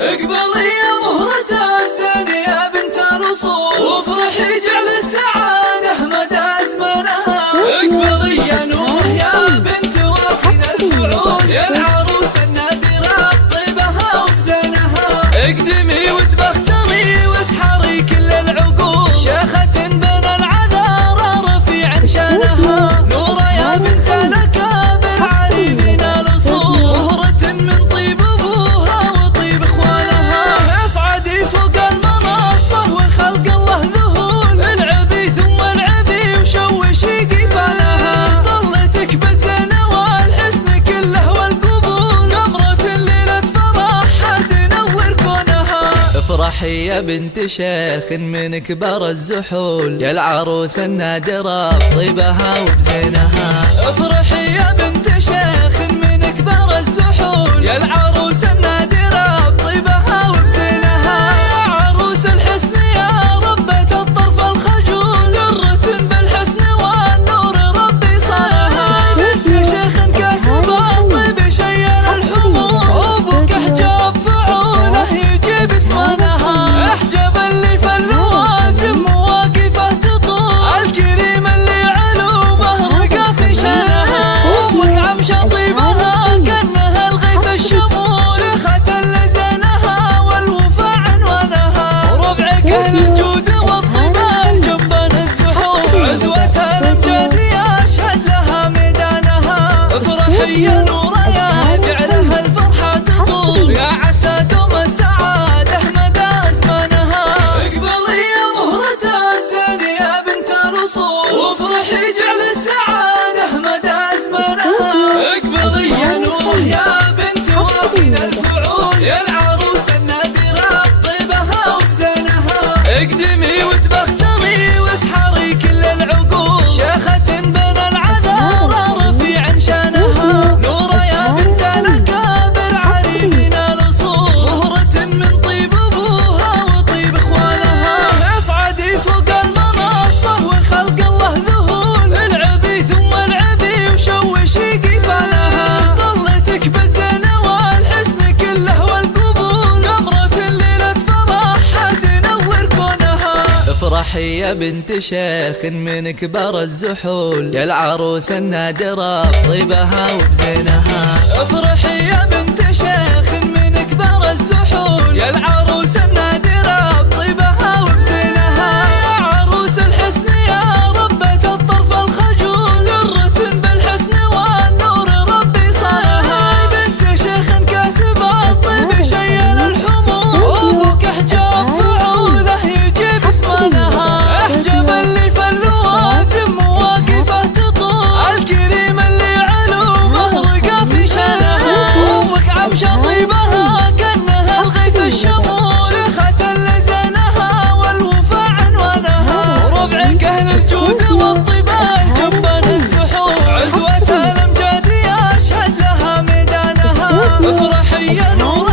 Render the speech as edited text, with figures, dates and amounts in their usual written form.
اقبلي يا مهرة الزين يا بنت الأصول، وافرحي جعل السعادة مدى أزمانها. اقبلي يا نور يا بنت وافين الفعول، يا العروس النادرة بطيبها وبزينها. اقدمي وتبختري واسحري كل العقول، شيخة بين العذارى رفيع شانها. نورة يا بنت الأكابر علي من الأصول، مهرة من طيب أبوها وطيب إخوانها. اصعدي فوق المنصة وخلق الله ذهول، العبي ثم العبي وشوشي قفالها. طلتك بالزينة والحسن كله والقبول، قمرة ليلة فرحها تنور كونها. افرحي يا بنت شيخ من كبار الزحول، يا العروس النادرة بطيبها وبزينها. افرحي يا بنت شيخ من كبار الزحول، يا العروس النادرة بطيبها وبزينها. عروس الحسن يا ربة الطرف الخجول، درة بالحسن والنور ربي صانها. بنت شيخ كاسب الطيب شيل الحمول، وابوك حجاب فعوله يجيب اسمانها. احجب اللي في اللوازم مواقفه تطول، الكريم اللي علومه رقى في شانها. امك عمشة طيبها كانها الغيث الشمول، شيخة اللي زينها والوفا عنوانها. ربعك اهل الجود والطبال جنبان الزحول، عزوتها الامجاد يشهد لها ميدانها. افرحي يا نورة يا جعلها الفرحة تطول، يا عسى دوم السعادة مدى أزمانها. اقبلي يا مهرة الزين يا بنت الأصول، وافرحي جعل السعادة مدى أزمانها. اقبلي يا نور يا بنت وافين الفعول، يا العروس النادرة بطيبها وبزينها. اقدمي وتبختري واسحري كل العقول، شيخة بين العذارى رفيع شانها. نورة يا بنت الأكابر علي من الأصول، مهرة من طيب أبوها وطيب إخوانها. اصعدي فوق المنصة وخلق الله ذهول، العبي ثم العبي وشوشي قفالها. طلتك بالزينة والحسن كله والقبول، قمرة ليلة فرحها تنور كونها. افرحي يا بنت شيخ من كبار الزحول، يا العروس النادرة بطيبها وبزينها. افرحي يا بنت شيخ من كبار الزحول، يا العروس النادرة بطيبها وبزينها. عروس الحسن يا ربة الطرف الخجول، درة بالحسن والنور ربي صانها. بنت شيخ كاسب الطيب شيل الحمول، وابوك حجاب فعوله يجيب اسمانها. احجب اللي في اللوازم مواقفه تطول، الكريم اللي علومه رقى في شانها. امك عمشة طيبها كانها الغيث الشمول، شيخة اللي زينها والوفا عنوانها. ربعك اهل الجود والطبال جنبان الزحول، عزوتها الامجاد يشهد لها ميدانها. افرحي يا نور